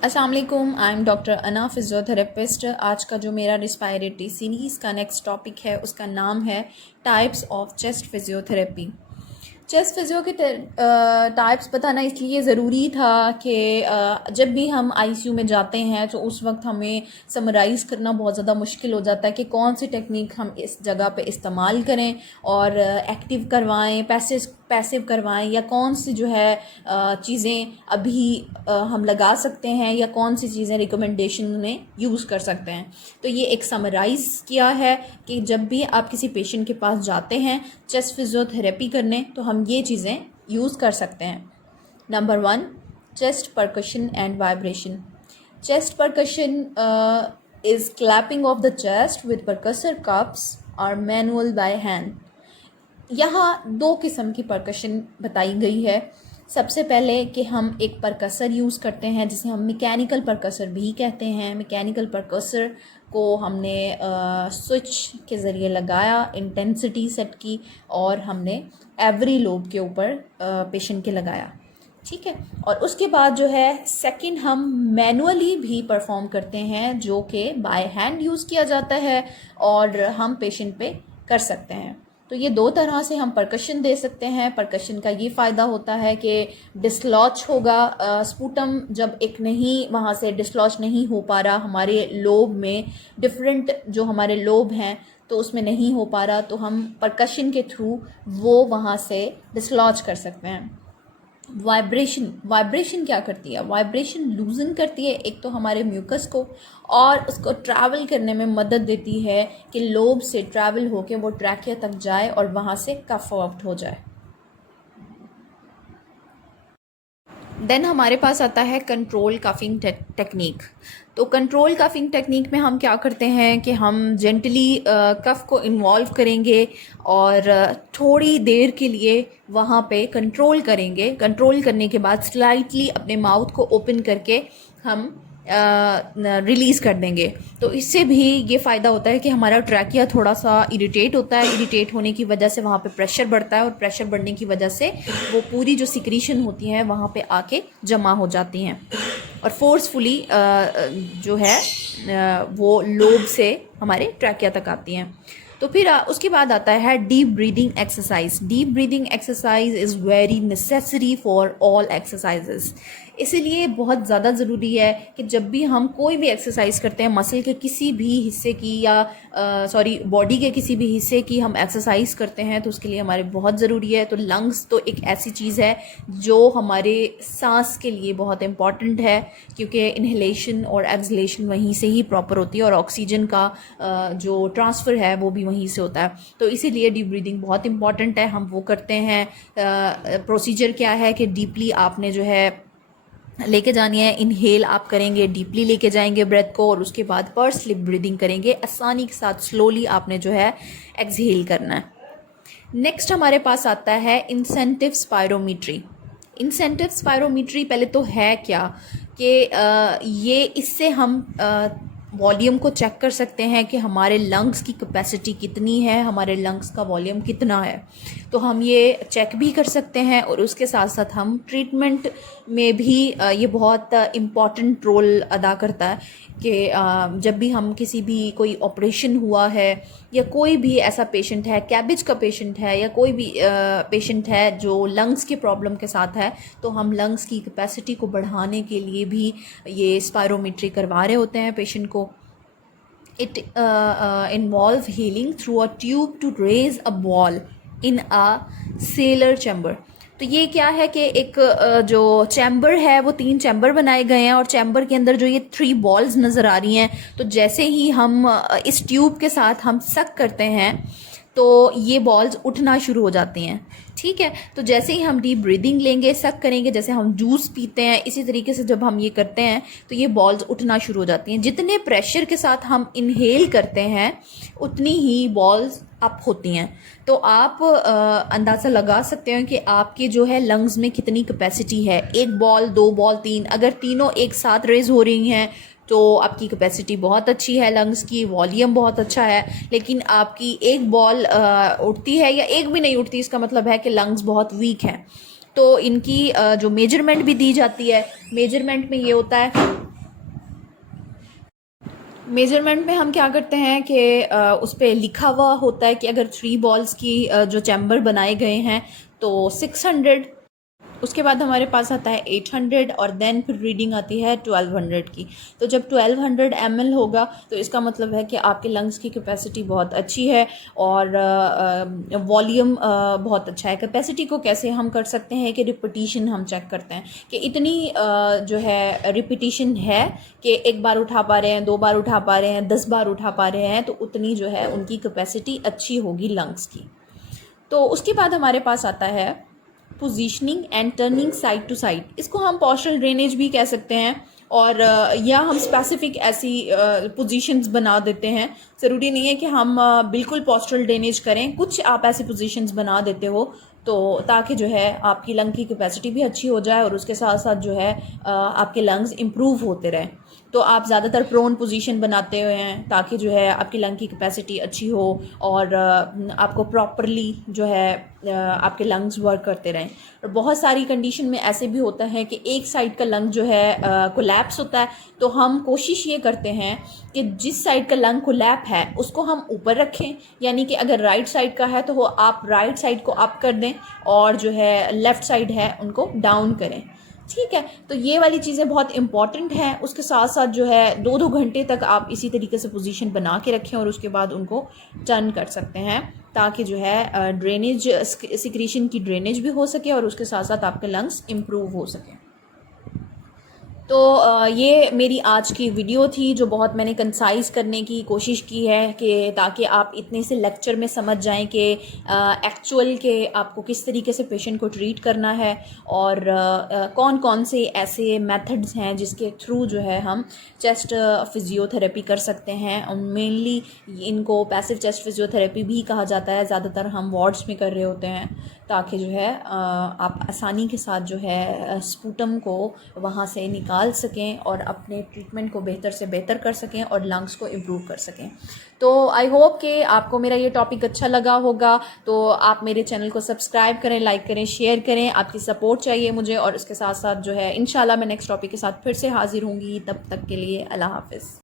अस्सलाम वालेकुम, I am doctor अना, फिज़ियोथेरेपिस्ट। आज का जो मेरा रिस्पायरेटरी सीरीज़ का नेक्स्ट टॉपिक है उसका नाम है types of chest physiotherapy. Chest physio के टाइप्स बताना इसलिए ज़रूरी था कि जब भी हम आईसीयू में जाते हैं तो उस वक्त हमें समराइज़ करना बहुत ज़्यादा मुश्किल हो जाता है कि कौन सी टेक्निक हम इस जगह पे इस्तेमाल करें और एक्टिव करवाएं, पैसिव करवाएं, या कौन सी जो है चीज़ें अभी हम लगा सकते हैं या कौन सी चीज़ें रिकमेंडेशन में यूज़ कर सकते हैं। तो ये एक समराइज़ किया है कि जब भी आप किसी पेशेंट के पास जाते हैं चेस्ट फिजियोथेरेपी करने तो हम ये चीज़ें यूज़ कर सकते हैं। Number 1, chest percussion and vibration. Chest percussion is clapping of the chest with percussor cups और मैनुअल बाय हैंड। यहाँ दो किस्म की परकशन बताई गई है। सबसे पहले कि हम एक परकसर यूज़ करते हैं जिसे हम मैकेनिकल परकसर भी कहते हैं। मैकेनिकल परकसर को हमने स्विच के ज़रिए लगाया, इंटेंसिटी सेट की और हमने एवरी लोब के ऊपर पेशेंट के लगाया, ठीक है। और उसके बाद जो है सेकंड हम मैनुअली भी परफॉर्म करते हैं जो कि बाय हैंड यूज़ किया जाता है और हम पेशेंट पे कर सकते हैं। तो ये दो तरह से हम परकशन दे सकते हैं। परकशन का ये फ़ायदा होता है कि डिसलॉच होगा, स्पूटम जब एक नहीं वहाँ से डिसलॉच नहीं हो पा रहा हमारे लोब में, डिफरेंट जो हमारे लोब हैं तो उसमें नहीं हो पा रहा, तो हम परकशन के थ्रू वो वहाँ से डिसलॉच कर सकते हैं। वाइब्रेशन क्या करती है? वाइब्रेशन लूजन करती है एक तो हमारे म्यूकस को, और उसको ट्रैवल करने में मदद देती है कि लोब से ट्रैवल होके वो ट्रैकिया तक जाए और वहाँ से कफ आउट हो जाए। देन हमारे पास आता है कंट्रोल कफिंग टेक्निक। तो कंट्रोल कफिंग टेक्निक में हम क्या करते हैं कि हम जेंटली कफ को इन्वॉल्व करेंगे और थोड़ी देर के लिए वहाँ पे कंट्रोल करेंगे। कंट्रोल करने के बाद स्लाइटली अपने माउथ को ओपन करके हम रिलीज़ कर देंगे। तो इससे भी ये फ़ायदा होता है कि हमारा ट्रैकिया थोड़ा सा इरिटेट होता है। इरिटेट होने की वजह से वहाँ पे प्रेशर बढ़ता है और प्रेशर बढ़ने की वजह से वो पूरी जो सिक्रीशन होती हैं वहाँ पे आके जमा हो जाती हैं और फोर्सफुली जो है वो लोब से हमारे ट्रैकिया तक आती हैं। तो फिर उसके बाद आता है deep breathing exercise. Deep breathing exercise is very necessary for all exercises. इसीलिए बहुत ज़्यादा ज़रूरी है कि जब भी हम कोई भी एक्सरसाइज करते हैं, मसल के किसी भी हिस्से की या बॉडी के किसी भी हिस्से की हम एक्सरसाइज करते हैं तो उसके लिए हमारे बहुत ज़रूरी है। तो लंग्स तो एक ऐसी चीज़ है जो हमारे सांस के लिए बहुत इम्पॉर्टेंट है, क्योंकि इन्हेलेशन और एक्सलेशन वहीं से ही प्रॉपर होती है और ऑक्सीजन का जो ट्रांसफ़र है वो भी वहीं से होता है। तो इसीलिए डीप ब्रीदिंग बहुत इंपॉर्टेंट है, हम वो करते हैं। प्रोसीजर क्या है कि डीपली आपने जो है लेके जानी है। इनहेल आप करेंगे, डीपली लेके जाएंगे ब्रेथ को, और उसके बाद पर्स लिप ब्रीदिंग करेंगे। आसानी के साथ स्लोली आपने जो है एक्सहेल करना है। नेक्स्ट हमारे पास आता है इंसेंटिव स्पायरोमीट्री। इंसेंटिव स्पायरोमीट्री पहले तो है क्या कि ये इससे हम वॉल्यूम को चेक कर सकते हैं कि हमारे लंग्स की कैपेसिटी कितनी है, हमारे लंग्स का वॉल्यूम कितना है। तो हम ये चेक भी कर सकते हैं और उसके साथ साथ हम ट्रीटमेंट में भी ये बहुत इम्पॉर्टेंट रोल अदा करता है कि जब भी हम किसी भी कोई ऑपरेशन हुआ है या कोई भी ऐसा पेशेंट है, कैबिज का पेशेंट है या कोई भी पेशेंट है जो लंग्स के प्रॉब्लम के साथ है, तो हम लंग्स की कैपेसिटी को बढ़ाने के लिए भी ये स्पायरोमीट्री करवा रहे होते हैं पेशेंट को। It involve healing through a tube to raise a ball in a sealed chamber. तो ये क्या है कि एक जो चैम्बर है वो 3 चैम्बर बनाए गए हैं और चैम्बर के अंदर जो ये 3 बॉल्स नज़र आ रही हैं, तो जैसे ही हम इस ट्यूब के साथ हम सक करते हैं तो ये बॉल्स उठना शुरू हो जाती हैं, ठीक है। तो जैसे ही हम डीप ब्रीदिंग लेंगे, सक करेंगे, जैसे हम जूस पीते हैं, इसी तरीके से जब हम ये करते हैं तो ये बॉल्स उठना शुरू हो जाती हैं। जितने प्रेशर के साथ हम इनहेल करते हैं उतनी ही बॉल्स अप होती हैं। तो आप अंदाज़ा लगा सकते हैं कि आपके जो है लंग्स में कितनी कैपेसिटी है। 1 बॉल, 2 बॉल, 3, अगर तीनों एक साथ रेज हो रही हैं तो आपकी कैपेसिटी बहुत अच्छी है, लंग्स की वॉल्यूम बहुत अच्छा है। लेकिन आपकी 1 बॉल उठती है या 1 भी नहीं उठती, इसका मतलब है कि लंग्स बहुत वीक हैं। तो इनकी जो मेजरमेंट भी दी जाती है, मेजरमेंट में ये होता है मेजरमेंट में हम क्या करते हैं कि उस पे लिखा हुआ होता है कि अगर 3 बॉल्स की जो चैम्बर बनाए गए हैं तो 600, उसके बाद हमारे पास आता है 800 और देन फिर रीडिंग आती है 1200 की। तो जब 1200 ml होगा तो इसका मतलब है कि आपके लंग्स की कैपेसिटी बहुत अच्छी है और वॉल्यूम बहुत अच्छा है। कैपेसिटी को कैसे हम कर सकते हैं कि रिपीटिशन हम चेक करते हैं कि इतनी जो है रिपीटिशन है कि एक बार उठा पा रहे हैं, 2 बार उठा पा रहे हैं, 10 बार उठा पा रहे हैं, तो उतनी जो है उनकी कैपेसिटी अच्छी होगी लंग्स की। तो उसके बाद हमारे पास आता है positioning and turning side to side. इसको हम पोस्टरल ड्रेनेज भी कह सकते हैं और या हम स्पेसिफिक ऐसी पोजीशंस बना देते हैं। ज़रूरी नहीं है कि हम बिल्कुल पोस्टरल ड्रेनेज करें, कुछ आप ऐसी पोजीशंस बना देते हो तो ताकि जो है आपकी लंग की कैपेसिटी भी अच्छी हो जाए और उसके साथ साथ जो है आपके लंग्स इम्प्रूव होते रहें। तो आप ज़्यादातर प्रोन पोजीशन बनाते हुए हैं ताकि जो है आपकी लंग की कैपेसिटी अच्छी हो और आपको प्रॉपरली जो है आपके लंग्स वर्क करते रहें। और बहुत सारी कंडीशन में ऐसे भी होता है कि एक साइड का लंग जो है कोलैप्स होता है, तो हम कोशिश ये करते हैं कि जिस साइड का लंग कोलैप है उसको हम ऊपर रखें, यानी कि अगर राइट साइड का है तो वो आप राइट साइड को अप कर दें और जो है लेफ़्ट साइड है उनको डाउन करें। ठीक है, तो ये वाली चीज़ें बहुत इंपॉर्टेंट हैं। उसके साथ साथ जो है 2-2 घंटे तक आप इसी तरीके से पोजीशन बना के रखें और उसके बाद उनको टर्न कर सकते हैं ताकि जो है ड्रेनेज सिक्रीशन की ड्रेनेज भी हो सके और उसके साथ साथ आपके लंग्स इम्प्रूव हो सकें। तो ये मेरी आज की वीडियो थी जो बहुत मैंने कंसाइज करने की कोशिश की है कि ताकि आप इतने से लेक्चर में समझ जाएं कि एक्चुअल के आपको किस तरीके से पेशेंट को ट्रीट करना है और कौन कौन से ऐसे मेथड्स हैं जिसके थ्रू जो है हम चेस्ट फिजियोथेरेपी कर सकते हैं। और मेनली इनको पैसिव चेस्ट फिजियोथेरेपी भी कहा जाता है, ज़्यादातर हम वार्ड्स में कर रहे होते हैं ताकि जो है आप आसानी के साथ जो है स्पूटम को वहाँ से निकाल सकें और अपने ट्रीटमेंट को बेहतर से बेहतर कर सकें और लंग्स को इम्प्रूव कर सकें। तो आई होप कि आपको मेरा ये टॉपिक अच्छा लगा होगा। तो आप मेरे चैनल को सब्सक्राइब करें, लाइक करें, शेयर करें। आपकी सपोर्ट चाहिए मुझे और इसके साथ साथ जो है इंशाल्लाह मैं नेक्स्ट टॉपिक के साथ फिर से हाजिर होंगी। तब तक के लिए अल्लाह हाफ़िज़।